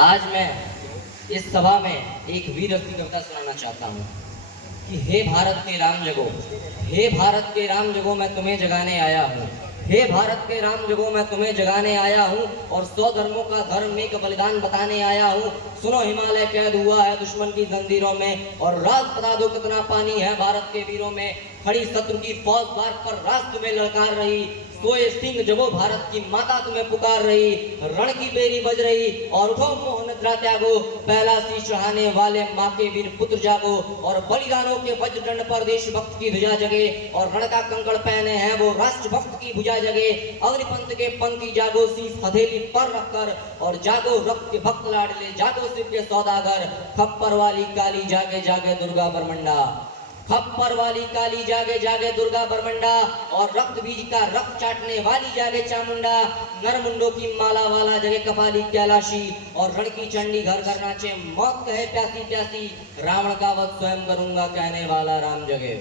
आज मैं इस सभा में एक वीर रस की कविता सुनाना चाहता हूँ कि हे भारत के राम जगो, हे भारत के राम जगो, मैं तुम्हें जगाने आया हूँ। हे भारत के राम जगो, मैं तुम्हें जगाने आया हूँ और 100 धर्मों का धर्म एक बलिदान बताने आया हूँ। सुनो, हिमालय कैद हुआ है दुश्मन की जंजीरों में और राज बता दो कितना पानी है भारत के वीरों में। खड़ी शत्रु की फौज द्वार पर राज तुम्हें ललकार रही, सोए सिंह जगो भारत की माता तुम्हें पुकार रही। रण की बेरी बज रही और उठो मोह निद्रा त्यागो, पहला शीश चढ़ाने वाले माँ के वीर पुत्र जागो। और बलिदानों के वज्र दंड पर देशभक्त की ध्वजा जगे और रण का कंकड़ पहने हैं वो राष्ट्र भक्त की भुजा जगे। अग्निपंथ के पंक्ति जागो, शीश हथेली पर रखकर और जागो रक्त के भक्त लाडले, जागो शिव के सौदागर। खप्पर वाली काली जागे जागे दुर्गा बरमंडा, खप्पर वाली काली जागे जागे दुर्गा बरमंडा। और रक्त बीज का रक्त चाटने वाली जागे चामुंडा। नरमुंडों की माला वाला जगे कपाली कैलाशी और रण की चंडी घर घर नाचे, मौत कहे प्यासी प्यासी। रावण का वध स्वयं करूंगा कहने वाला राम जगे,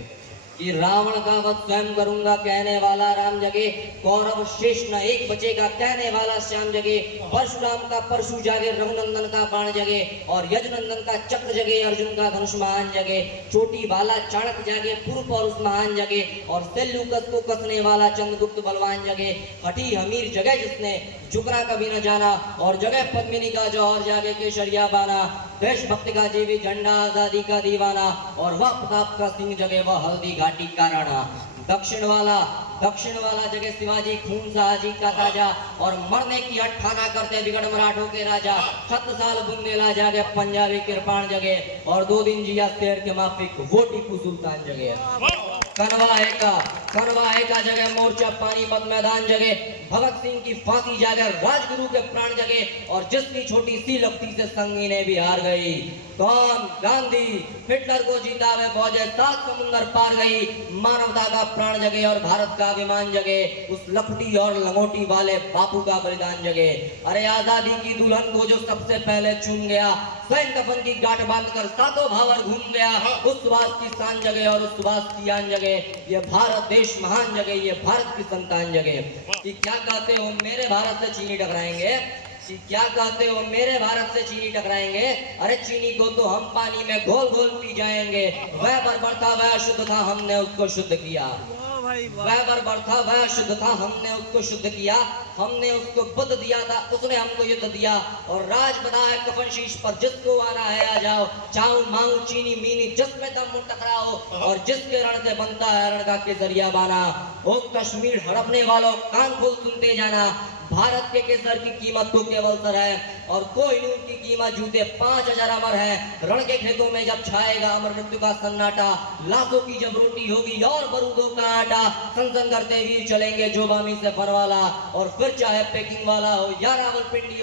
कि रावण का वध स्वयं करूंगा कहने वाला राम जगे। कौरव शेष न एक बचेगा कहने वाला श्याम जगे। परशुराम का परशु जागे, रघुनंदन का बाण जगे और यजुनंदन का चक्र जगे, अर्जुन का धनुष महान जगे। चोटी वाला चाणक्य जागे, पूर्व पौरुष महान जगे और सेल्यूकस को कसने वाला चंद्रगुप्त बलवान जगे। हठी हमीर जगह जिसने झुकना कभी न जाना और जगह पद्मिनी का जौहर जागे केसरिया बाना। देशभक्ति का जीवी झंडा, आजादी का दीवाना और वह प्रताप का सिंह जगे वह हल्दी घाटी का राणा। दक्षिण वाला जगह शिवाजी, खून साहजी का ताजा और मरने की अट्ठाना करते विगड़ मराठों के राजा। 7 साल बुंदेला जागे, पंजाबी कृपाण जगे और 2 दिन जिया शेर के माफिक वो टीपू सुल्तान जगे। कनवा का जगह मोर्चा पानीपत मैदान जगे। भगत सिंह की फांसी जागे, राजगुरु के प्राण जगे और जिसकी छोटी सी लपटी से संगी ने भी हार गई। कौन? गांधी। हिटलर को जीता वे फौजें 7 समुंदर पार गई। मानवता का प्राण जगे और भारत का अभिमान जगे। उस लपटी और लंगोटी वाले बापू का बलिदान जगे। अरे आजादी की दुल्हन को जो सबसे पहले चूम गया, स्वयं कफन की गांठ बांधकर 7 भावर घूम गया, उस सुभाष की शान जगे और उस सुभाष की आन जगे। ये भारत देश महान जगे, ये भारत की संतान जगे। कि क्या कहते हो मेरे भारत से चीनी टकराएंगे, कि क्या कहते हो मेरे भारत से चीनी टकराएंगे। अरे चीनी को तो हम पानी में घोल घोल पी जाएंगे। वह बर्बर था वह शुद्ध था, हमने उसको शुद्ध किया। वह बर्बर था वह शुद्ध था, हमने उसको शुद्ध किया। हमने उसको बुद्ध दिया था, उसने हमको युद्ध दिया। और राज बना है कफन शीश पर, जिसको आना है आ जाओ। चाऊ माऊ चीनी मीनी जिसमें दम टकराओ और जिसके रण से बनता है रण का केसरिया बाना। ओ कश्मीर हड़पने वालों कान खोल सुनते जाना, भारत के केसर की कीमत तो केवल सर है और कोहिनूर की कीमत जूते 5000 अमर है। रण के खेतों में जब छाएगा अमर मृत्यु का सन्नाटा, लाखों की जब रोटी होगी और बरूदों का आटा। संसन करते वीर चलेंगे जो बामी से फनवाला और फिर चाहे पैकिंग वाला हो या रावलपिंडी।